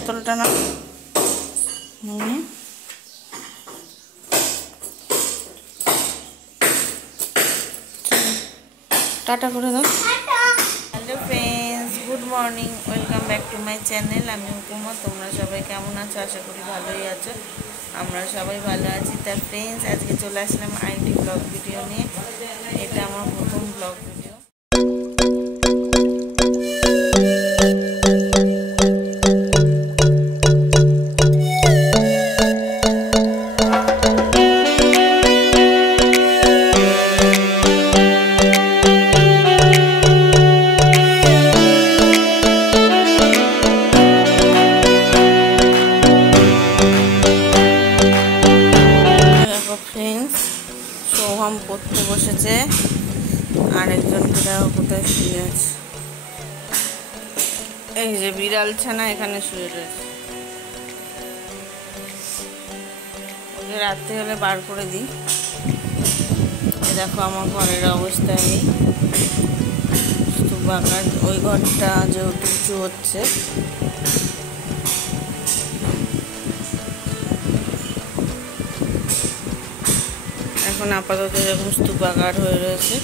বোতলটা না টাটা করে দাও। Hello friends, good morning, welcome back to my channel. আমি উপমা। তোমরা সবাই কেমন আছো? আশা করি ভালোই আছো। আমরা সবাই ভালো আছি। তা ফ্রেন্ডস, আজকে চলে আসলাম আইটি ব্লগ ভিডিও নিয়ে। এটা আমার প্রথম ব্লগ ভিডিও। সোহম পড়তে বসেছে, আরেকজন কোথায় শুয়ে আছে। এই যে বিড়াল ছানা এখানে শুয়ে রয়েছে। ওকে রাত্রে হলে বার করে দিই। দেখো আমার ঘরের অবস্থা এই স্তূপাকার। ওই ঘরটা যেহেতু উঁচু হচ্ছে, এখন আপাতত এরকম স্তূপাকার হয়ে রয়েছে।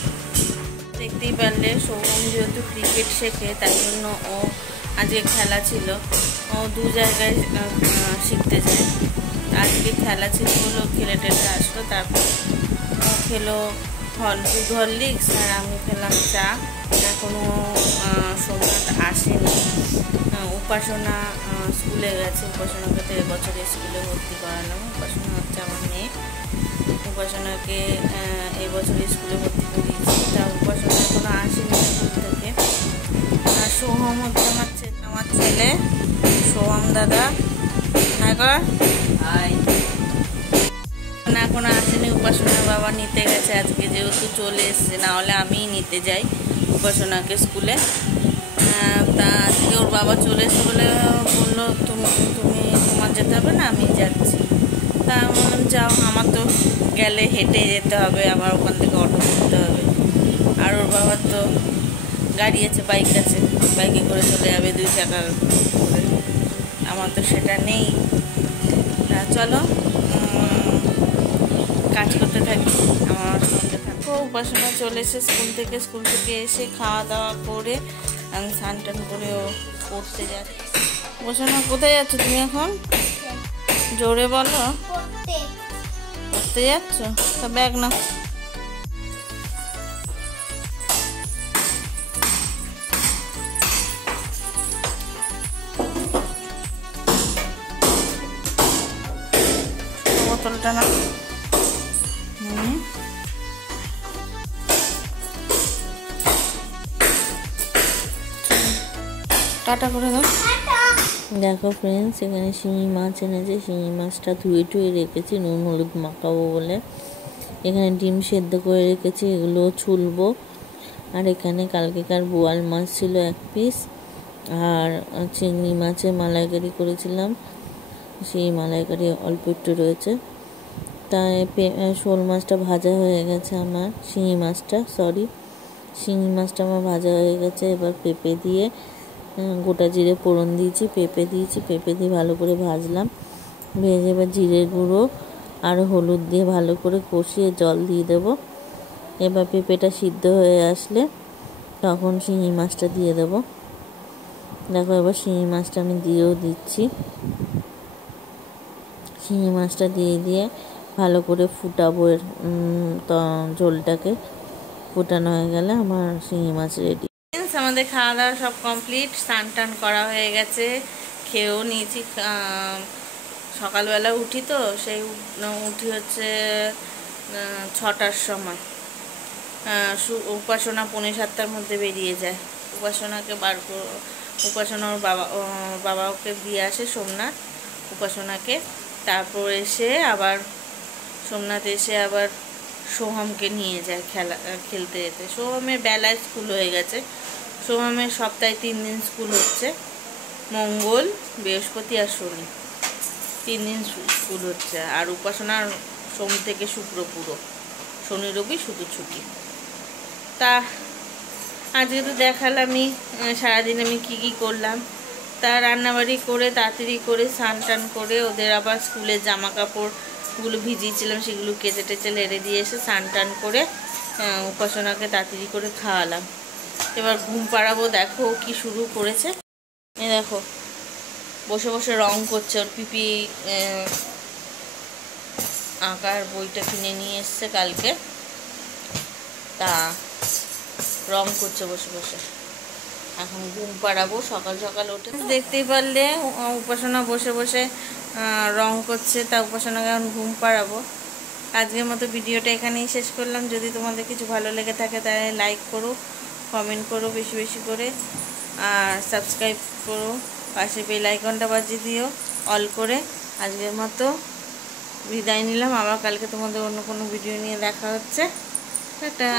দেখতেই পারলে সোহম যেহেতু ক্রিকেট শেখে, তাই জন্য ও আজকে খেলা ছিল। ও দু জায়গায় শিখতে যায়। আজকে খেলা ছিল বলে খেলে টেলে আসলো। তারপর ও খেলো দুধ হরলিক্স আর আমি খেলাম চা। এখনও সোমনাথ আসেনি। উপাসনা স্কুলে গেছে। উপাসনাকে তো এবছরে স্কুলে ভর্তি করালাম। উপাসনা হচ্ছে আমার মেয়ে। উপাসনাকে এবছর স্কুলে ভর্তি করিয়েছি। তা উপাসনা এখনো আসেনি স্কুল থেকে। আর সোহম হচ্ছে আমার ছেলে সোহম দাদা। এখনো আসেনি। উপাসনার বাবা নিতে গেছে আজকে, যেহেতু চলে এসছে। না হলে আমিই নিতে যাই উপাসনাকে স্কুলে। তা আজকে ওর বাবা চলে এসে বলে বললো, তোমার যেতে হবে না, আমি যাচ্ছি। তা আমি বললাম যাও, আমার তো গেলে হেঁটে যেতে হবে, আবার ওখান থেকে অটো করতে হবে। আর ওর বাবার তো গাড়ি আছে, বাইক আছে, বাইকে করে চলে যাবে 2 চাকার করে। আমার তো সেটা নেই। তা চলো কাজ করতে থাকি, আমার সঙ্গে থাকো। উপাসনা চলে এসে স্কুল থেকে এসে খাওয়া দাওয়া করে আমি স্নান টান করে ও পড়তে যাচ্ছি। উপাসনা কোথায় যাচ্ছ তুমি এখন? জোরে বলো। পড়তে যাচ্ছ? তা ব্যাগ না। বোতলটা না টাটা করে দাও। দেখো ফ্রেন্ডস, এখানে শিঙি মাছ এনেছে। শিঙি মাছটা ধুয়ে রেখেছি নুন হলুদ মাখাবো বলে। এখানে ডিম সেদ্ধ করে রেখেছি, এগুলো ছুলবো। আর এখানে কালকেকার বোয়াল মাছ ছিল 1 পিস। আর চিংড়ি মাছে মালাইকারি করেছিলাম, সেই মালাইকারি অল্প একটু রয়েছে। তাই শোল মাছটা ভাজা হয়ে গেছে আমার। শিঙি মাছটা আমার ভাজা হয়ে গেছে। এবার পেঁপে দিয়ে গোটা জিরে ফোড়ন দিয়েছি, পেঁপে দিয়ে ভালো করে ভাজলাম। ভেজে এবার জিরে গুঁড়ো আর হলুদ দিয়ে ভালো করে কষিয়ে জল দিয়ে দেবো। এবার পেঁপেটা সিদ্ধ হয়ে আসলে তখন শিঙি মাছটা দিয়ে দেবো। দেখো এবার শিঙি মাছটা আমি দিয়েও দিচ্ছি। শিঙি মাছটা দিয়ে ভালো করে ফুটাবো। এর ঝোলটাকে ফুটানো হয়ে গেলে আমার শিঙি মাছ রেডি। আমাদের খাওয়া দাওয়া সব কমপ্লিট, স্নান টান করা হয়ে গেছে, খেয়েও নিয়েছি। সকালবেলা উঠি তো, সেই উঠি হচ্ছে 6টার সময়। উপাসনা 6:45-7টার মধ্যে বেরিয়ে যায়। উপাসনাকে উপাসনা ওর বাবা ওকে দিয়ে আসে সোমনাথ উপাসনাকে। তারপর এসে আবার সোমনাথ এসে আবার সোহমকে নিয়ে যায় খেলতে যেতে। সোহমের বেলায় স্কুল হয়ে গেছে। সোহমের সপ্তাহে 3 দিন স্কুল হচ্ছে, মঙ্গল, বৃহস্পতি আর শনি, 3 দিন স্কুল হচ্ছে। আর উপাসনার সোম থেকে শুক্র পুরো, শনি রবি শুধু ছুটি। তা আজকে তো দেখালামই সারাদিন আমি কি করলাম। তা রান্নাবাড়ি করে তাড়াতাড়ি করে স্নান টান করে ওদের আবার স্কুলের জামা কাপড়গুলো ভিজিয়েছিলাম সেগুলো কেচে টেচে লেড়ে দিয়ে এসে স্নান টান করে উপাসনাকে তাড়াতাড়ি করে খাওয়ালাম। এবার ঘুম পাড়াবো। দেখো কি শুরু করেছে, এই দেখো বসে বসে রং করছে। ওর পিপি আঁকার বইটা কিনে নিয়ে এসছে কালকে, তা রং করছে বসে বসে। এখন ঘুম পাড়াবো, সকাল সকাল উঠে। দেখতেই পারলে উপাসনা বসে বসে রং করছে, তা উপাসনাকে এখন ঘুম পাড়াবো। আজকের মতো ভিডিওটা এখানেই শেষ করলাম। যদি তোমাদের কিছু ভালো লেগে থাকে তাহলে লাইক করো, কমেন্ট করো বেশি বেশি করে, আর সাবস্ক্রাইব করো, পাশে বেল আইকনটা বাজিয়ে দিও অল করে। আজকের মতো বিদায় নিলাম, আবার কালকে তোমাদের অন্য কোনো ভিডিও নিয়ে দেখা হচ্ছে। টাটা।